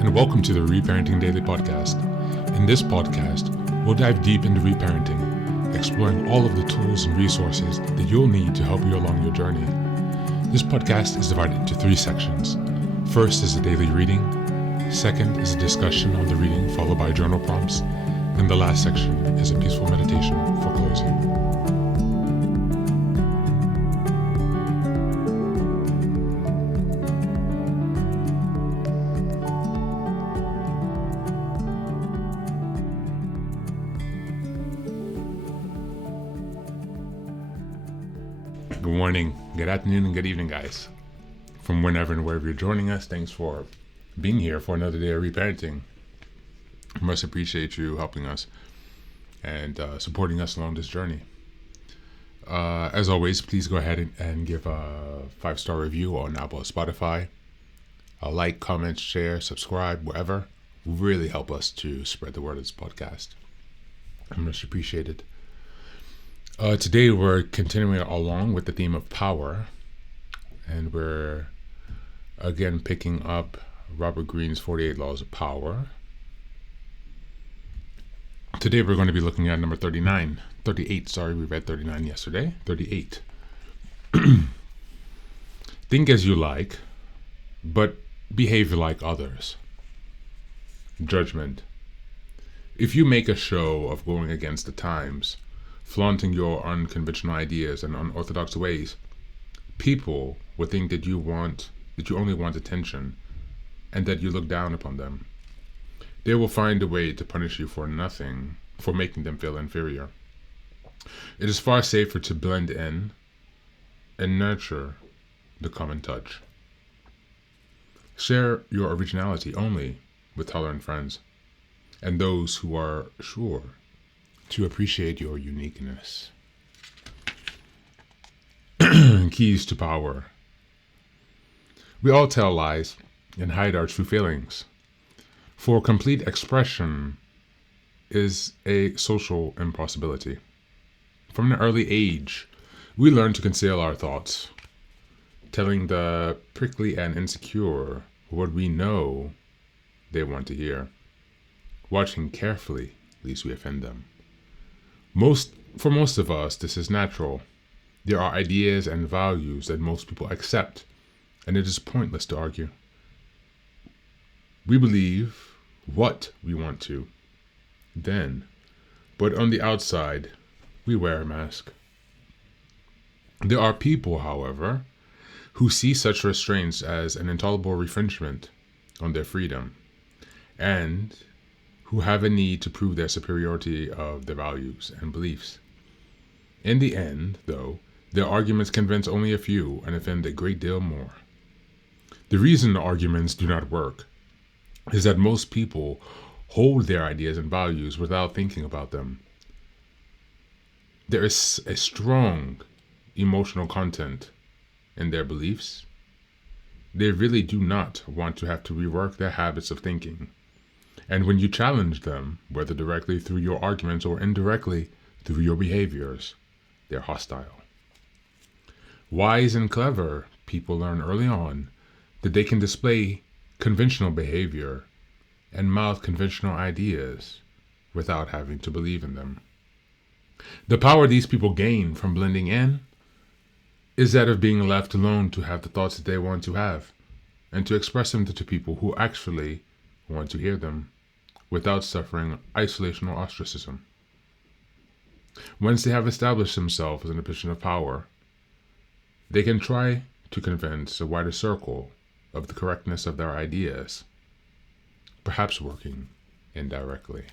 and welcome to the Reparenting Daily podcast. In this podcast, we'll dive deep into reparenting, exploring all of the tools and resources that you'll need to help you along your journey. This podcast is divided into 3 sections. First is a daily reading, second is a discussion on the reading followed by journal prompts, and the last section is a peaceful meditation for closing. Good morning, good afternoon, and good evening, guys. From whenever and wherever you're joining us, thanks for being here for another day of reparenting. I must appreciate you helping us and supporting us along this journey. As always, please go ahead and give a 5-star review on Apple or Spotify. Like, comment, share, subscribe, wherever. Really help us to spread the word of this podcast. I much appreciate it. Today we're continuing along with the theme of power, and we're again picking up Robert Greene's 48 Laws of Power. Today we're going to be looking at number 38, we read 39 yesterday, 38. Think as you like, but behave like others. Judgment. If you make a show of going against the times, flaunting your unconventional ideas and unorthodox ways, people will think that you only want attention and that you look down upon them. They will find a way to punish you for making them feel inferior. It is far safer to blend in and nurture the common touch. Share your originality only with tolerant friends and those who are sure to appreciate your uniqueness. Keys to power. We all tell lies and hide our true feelings. For complete expression is a social impossibility. From an early age, we learn to conceal our thoughts, telling the prickly and insecure what we know they want to hear, watching carefully lest we offend them. For most of us, this is natural. There are ideas and values that most people accept, and it is pointless to argue. We believe what we want to, then, but on the outside, we wear a mask. There are people, however, who see such restraints as an intolerable infringement on their freedom, and who have a need to prove their superiority of their values and beliefs. In the end, though, their arguments convince only a few and offend a great deal more. The reason the arguments do not work is that most people hold their ideas and values without thinking about them. There is a strong emotional content in their beliefs. They really do not want to have to rework their habits of thinking. And when you challenge them, whether directly through your arguments or indirectly through your behaviors, they're hostile. Wise and clever people learn early on that they can display conventional behavior and mouth conventional ideas without having to believe in them. The power these people gain from blending in is that of being left alone to have the thoughts that they want to have and to express them to people who actually want to hear them, without suffering isolation or ostracism. Once they have established themselves in a position of power, they can try to convince a wider circle of the correctness of their ideas, perhaps working indirectly.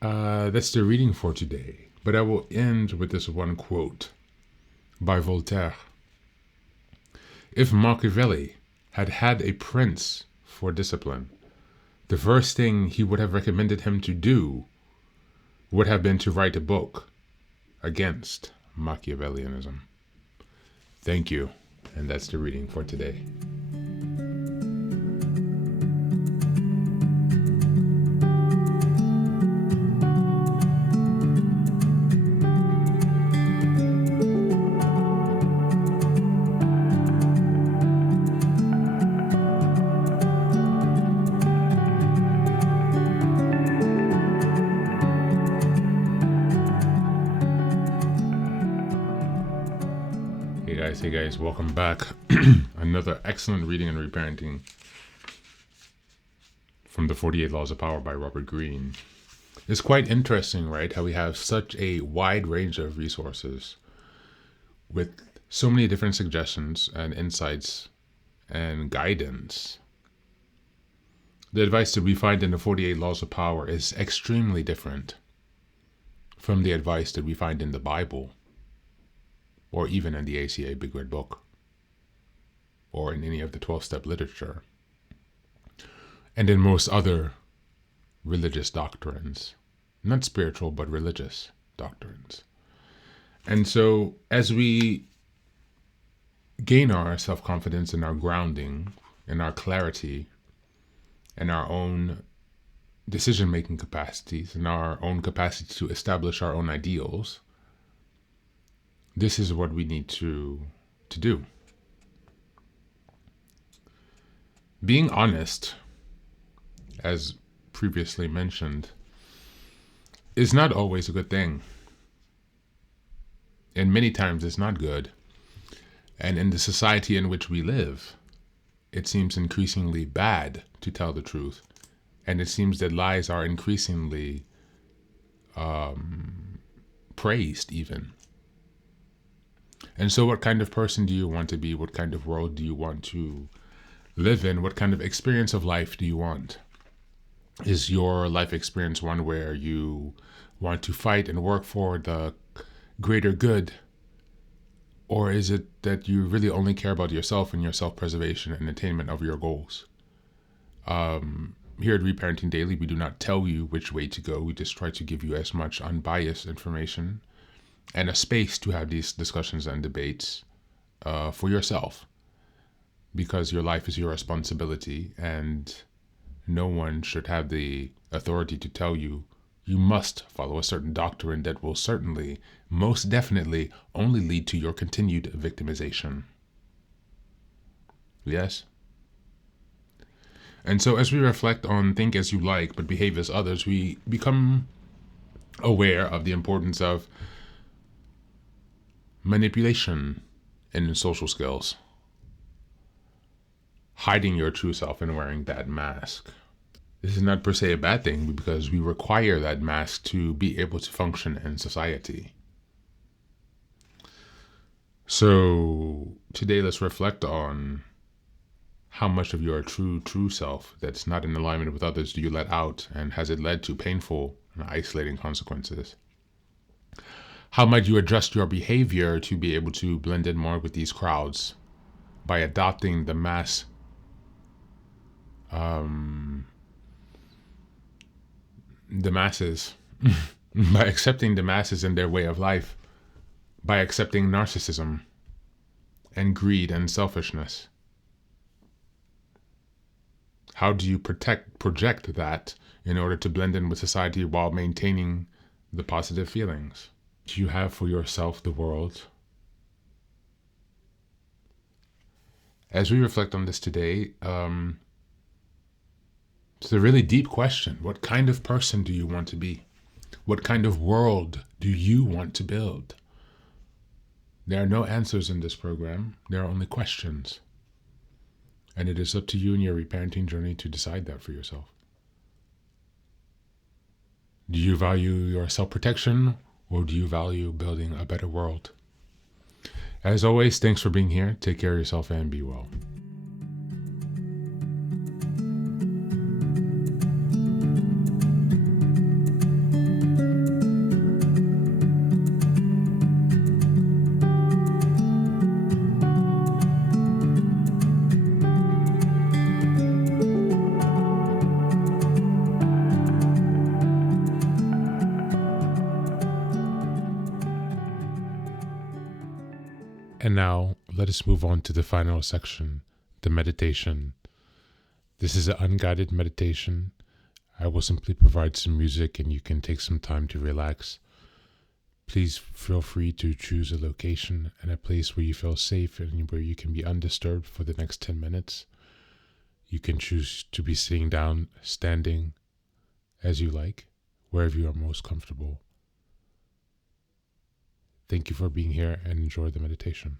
That's the reading for today, but I will end with this one quote by Voltaire. If Machiavelli had had a prince for discipline, the first thing he would have recommended him to do would have been to write a book against Machiavellianism. Thank you, and that's the reading for today. Hey guys, welcome back. Another excellent reading and reparenting from the 48 Laws of Power by Robert Greene. It's quite interesting, right? How we have such a wide range of resources with so many different suggestions and insights and guidance. The advice that we find in the 48 Laws of Power is extremely different from the advice that we find in the Bible, or even in the ACA Big Red Book, or in any of the 12-step literature, and in most other religious doctrines. Not spiritual, but religious doctrines. And so, as we gain our self-confidence and our grounding and our clarity and our own decision-making capacities and our own capacity to establish our own ideals, this is what we need to do. Being honest, as previously mentioned, is not always a good thing. And many times it's not good. And in the society in which we live, it seems increasingly bad to tell the truth. And it seems that lies are increasingly praised even. And so what kind of person do you want to be? What kind of world do you want to live in? What kind of experience of life do you want? Is your life experience one where you want to fight and work for the greater good? Or is it that you really only care about yourself and your self-preservation and attainment of your goals? Here at Reparenting Daily, we do not tell you which way to go. We just try to give you as much unbiased information and a space to have these discussions and debates for yourself, because your life is your responsibility, and no one should have the authority to tell you you must follow a certain doctrine that will certainly, most definitely, only lead to your continued victimization. Yes? And so as we reflect on think as you like, but behave as others, we become aware of the importance of manipulation in social skills. Hiding your true self and wearing that mask. This is not per se a bad thing, because we require that mask to be able to function in society. So today let's reflect on how much of your true self that's not in alignment with others do you let out, and has it led to painful and isolating consequences? How might you adjust your behavior to be able to blend in more with these crowds by adopting the masses, by accepting the masses in their way of life, by accepting narcissism and greed and selfishness? How do you project that in order to blend in with society while maintaining the positive feelings you have for yourself, the world? As we reflect on this today, it's a really deep question. What kind of person do you want to be? What kind of world do you want to build? There are no answers in this program. There are only questions. And it is up to you in your reparenting journey to decide that for yourself. Do you value your self-protection, or do you value building a better world? As always, thanks for being here. Take care of yourself and be well. And now, let us move on to the final section, the meditation. This is an unguided meditation. I will simply provide some music and you can take some time to relax. Please feel free to choose a location and a place where you feel safe and where you can be undisturbed for the next 10 minutes. You can choose to be sitting down, standing, as you like, wherever you are most comfortable. Thank you for being here and enjoy the meditation.